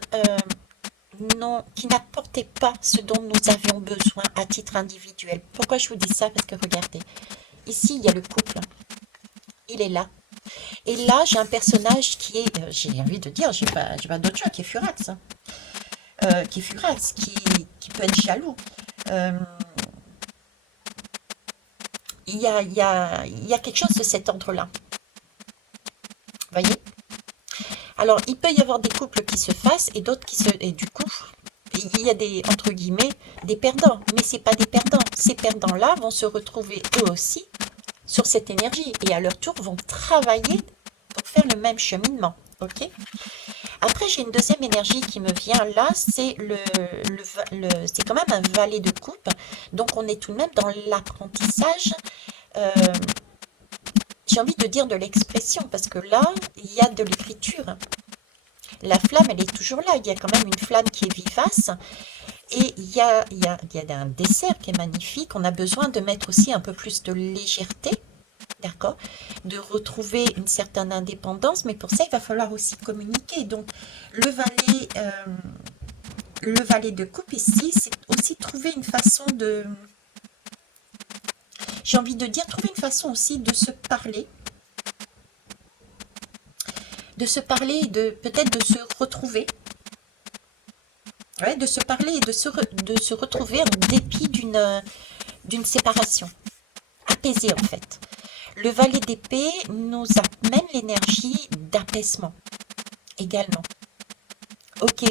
non, qui n'apportaient pas ce dont nous avions besoin à titre individuel. Pourquoi je vous dis ça? Parce que regardez, ici il y a le couple, il est là. Et là, j'ai un personnage qui est, j'ai envie de dire, j'ai pas d'autre choix, qui est furax. Hein. Qui est furax, qui peut être jaloux. Il y a quelque chose de cet ordre-là. Vous voyez? Alors, il peut y avoir des couples qui se fassent et d'autres qui se... Et du coup, il y a des, entre guillemets, des perdants. Mais ce n'est pas des perdants. Ces perdants-là vont se retrouver eux aussi sur cette énergie et à leur tour vont travailler pour faire le même cheminement. Ok. Après, j'ai une deuxième énergie qui me vient là, c'est c'est quand même un valet de coupe. Donc, on est tout de même dans l'apprentissage. J'ai envie de dire de l'expression parce que là, il y a de l'écriture. La flamme, elle est toujours là. Il y a quand même une flamme qui est vivace. Et il y a un dessert qui est magnifique. On a besoin de mettre aussi un peu plus de légèreté, d'accord? De retrouver une certaine indépendance. Mais pour ça, il va falloir aussi communiquer. Donc, le valet, euh, le valet de coupe ici, c'est aussi trouver une façon de... J'ai envie de dire, trouver une façon aussi de se parler et de peut-être de se retrouver. Ouais, de se parler et de se retrouver en dépit d'une séparation. Apaisée en fait. Le valet d'épée nous amène l'énergie d'apaisement également. Ok,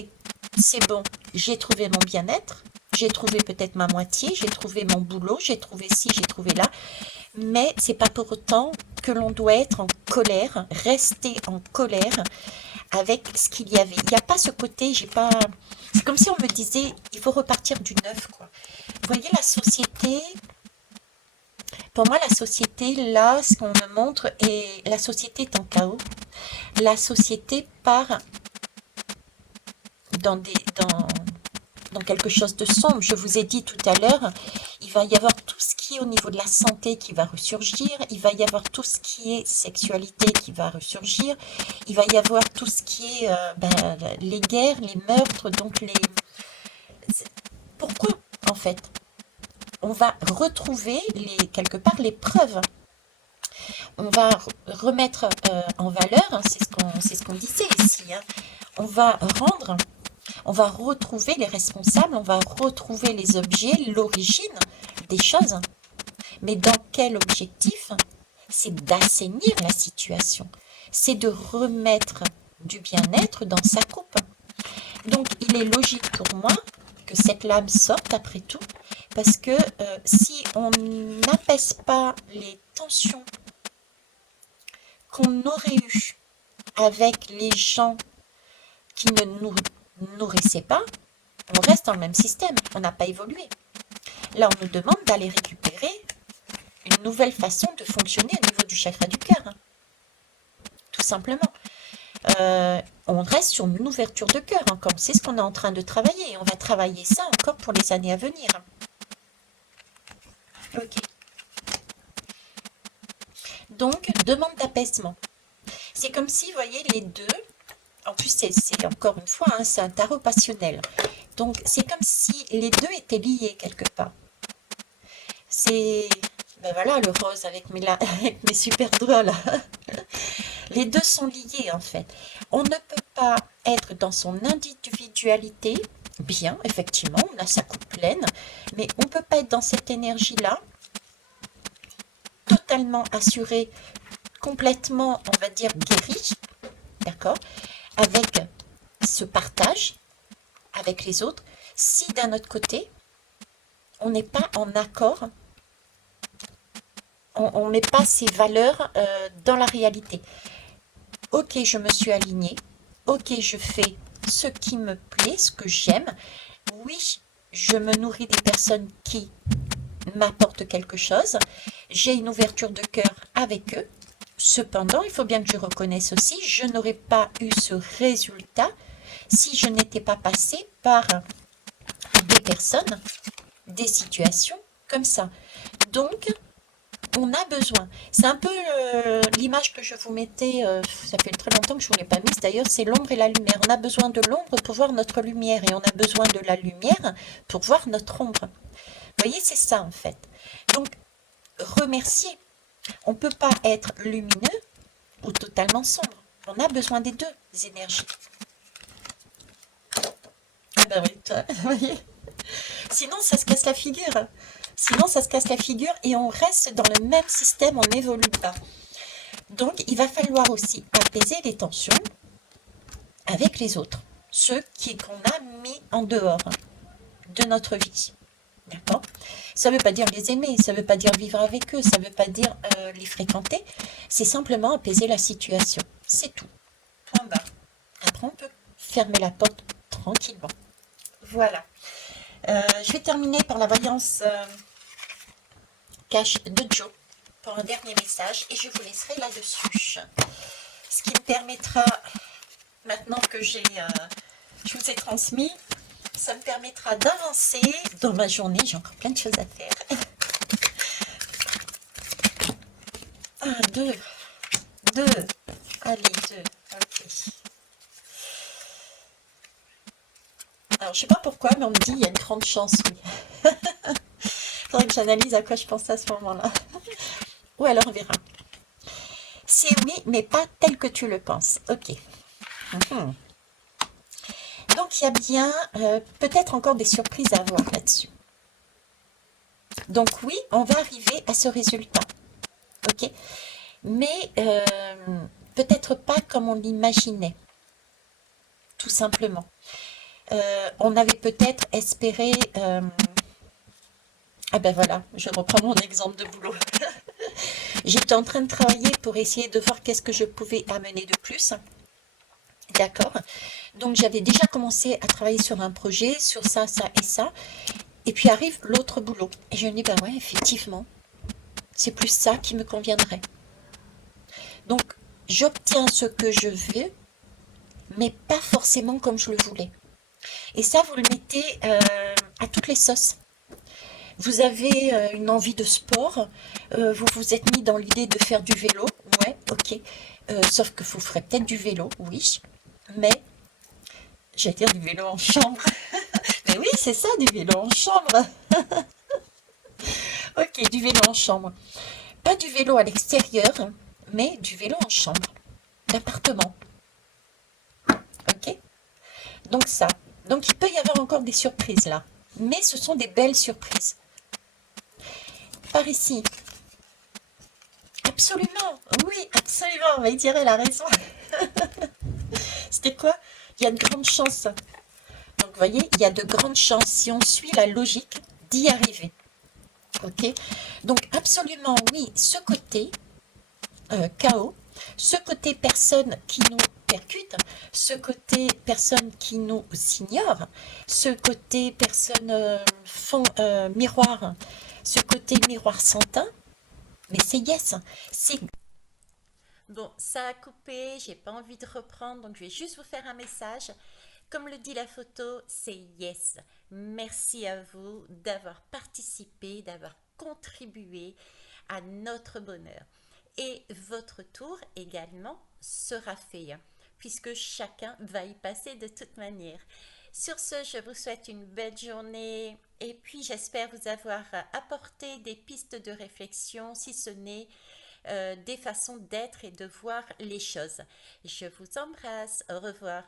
c'est bon, j'ai trouvé mon bien-être, j'ai trouvé peut-être ma moitié, j'ai trouvé mon boulot, j'ai trouvé ci, j'ai trouvé là, mais c'est pas pour autant que l'on doit être en colère, rester en colère avec ce qu'il y avait. Il n'y a pas ce côté, j'ai pas. C'est comme si on me disait, il faut repartir du neuf, quoi. Vous voyez, la société, pour moi, la société, là, ce qu'on me montre, et la société est en chaos. La société part dans des, dans, dans quelque chose de sombre. Je vous ai dit tout à l'heure, il va y avoir tout ce qui est au niveau de la santé qui va ressurgir, il va y avoir tout ce qui est sexualité qui va ressurgir, il va y avoir tout ce qui est les guerres, les meurtres, donc les... Pourquoi en fait? On va retrouver quelque part les preuves. On va remettre en valeur, hein, c'est ce qu'on disait ici, hein. On va rendre, on va retrouver les responsables, on va retrouver les objets, l'origine des choses. Mais dans quel objectif? C'est d'assainir la situation. C'est de remettre du bien-être dans sa coupe. Donc, il est logique pour moi que cette lame sorte après tout, parce que si on n'apaise pas les tensions qu'on aurait eues avec les gens qui ne nous nourrissaient pas, on reste dans le même système, on n'a pas évolué. Là, on nous demande d'aller récupérer une nouvelle façon de fonctionner au niveau du chakra du cœur, hein, tout simplement. On reste sur une ouverture de cœur encore, c'est ce qu'on est en train de travailler. On va travailler ça encore pour les années à venir. Ok. Donc, demande d'apaisement. C'est comme si, vous voyez, les deux, en plus c'est encore une fois, hein, c'est un tarot passionnel. Donc, c'est comme si les deux étaient liés quelque part. C'est, ben voilà, le rose avec avec mes super doigts là. Les deux sont liés en fait. On ne peut pas être dans son individualité, bien, effectivement, on a sa coupe pleine, mais on ne peut pas être dans cette énergie-là, totalement assurée, complètement, on va dire, guérie, d'accord, avec ce partage avec les autres, si d'un autre côté, on n'est pas en accord, on ne met pas ces valeurs dans la réalité. Ok, je me suis alignée. Ok, je fais ce qui me plaît, ce que j'aime. Oui, je me nourris des personnes qui m'apportent quelque chose. J'ai une ouverture de cœur avec eux. Cependant, il faut bien que je reconnaisse aussi, je n'aurais pas eu ce résultat si je n'étais pas passée par des personnes, des situations comme ça. Donc, on a besoin. C'est un peu l'image que je vous mettais, ça fait très longtemps que je ne vous l'ai pas mise d'ailleurs, c'est l'ombre et la lumière. On a besoin de l'ombre pour voir notre lumière et on a besoin de la lumière pour voir notre ombre. Vous voyez, c'est ça en fait. Donc, remercier. On ne peut pas être lumineux ou totalement sombre. On a besoin des deux énergies. Ah ben oui, toi, vous voyez. Sinon, ça se casse la figure. Sinon, ça se casse la figure et on reste dans le même système, on n'évolue pas. Donc, il va falloir aussi apaiser les tensions avec les autres, ceux qu'on a mis en dehors de notre vie. D'accord? Ça ne veut pas dire les aimer, ça ne veut pas dire vivre avec eux, ça ne veut pas dire les fréquenter. C'est simplement apaiser la situation. C'est tout. Point barre. Après, on peut fermer la porte tranquillement. Voilà. Je vais terminer par la voyance cache de Joe pour un dernier message et je vous laisserai là-dessus. Ce qui me permettra maintenant que je vous ai transmis, ça me permettra d'avancer dans ma journée. J'ai encore plein de choses à faire. Un, deux, allez, deux, ok. Alors, je sais pas pourquoi, mais on me dit il y a une grande chance, oui. Faudrait que j'analyse à quoi je pense à ce moment-là. Ou alors on verra. C'est oui, mais pas tel que tu le penses. Ok. Mhm. Donc il y a bien peut-être encore des surprises à avoir là-dessus. Donc oui, on va arriver à ce résultat. Ok. Mais peut-être pas comme on l'imaginait, tout simplement. On avait peut-être espéré... ah ben voilà, je reprends mon exemple de boulot. J'étais en train de travailler pour essayer de voir qu'est-ce que je pouvais amener de plus. D'accord. Donc j'avais déjà commencé à travailler sur un projet, sur ça, ça et ça. Et puis arrive l'autre boulot. Et je me dis, ben ouais, effectivement, c'est plus ça qui me conviendrait. Donc j'obtiens ce que je veux, mais pas forcément comme je le voulais. Et ça, vous le mettez à toutes les sauces. Vous avez une envie de sport, vous vous êtes mis dans l'idée de faire du vélo, ouais, ok. Sauf que vous ferez peut-être du vélo, oui, mais j'allais dire du vélo en chambre. Mais oui, c'est ça, du vélo en chambre. Ok, du vélo en chambre. Pas du vélo à l'extérieur, mais du vélo en chambre, d'appartement. Ok? Donc ça. Donc il peut y avoir encore des surprises là. Mais ce sont des belles surprises. Par ici. Absolument. Oui, absolument. Mais Thierry, elle a raison. C'était quoi? Il y a de grandes chances. Donc vous voyez, il y a de grandes chances si on suit la logique d'y arriver. Ok? Donc absolument oui, ce côté chaos, ce côté personne qui nous percute, ce côté personne qui nous ignore, ce côté personne fond miroir, ce côté miroir sans teint, mais c'est yes, c'est... Bon, ça a coupé, j'ai pas envie de reprendre, donc je vais juste vous faire un message. Comme le dit la photo, c'est yes. Merci à vous d'avoir participé, d'avoir contribué à notre bonheur. Et votre tour également sera fait, hein, puisque chacun va y passer de toute manière. Sur ce, je vous souhaite une belle journée et puis j'espère vous avoir apporté des pistes de réflexion, si ce n'est des façons d'être et de voir les choses. Je vous embrasse, au revoir.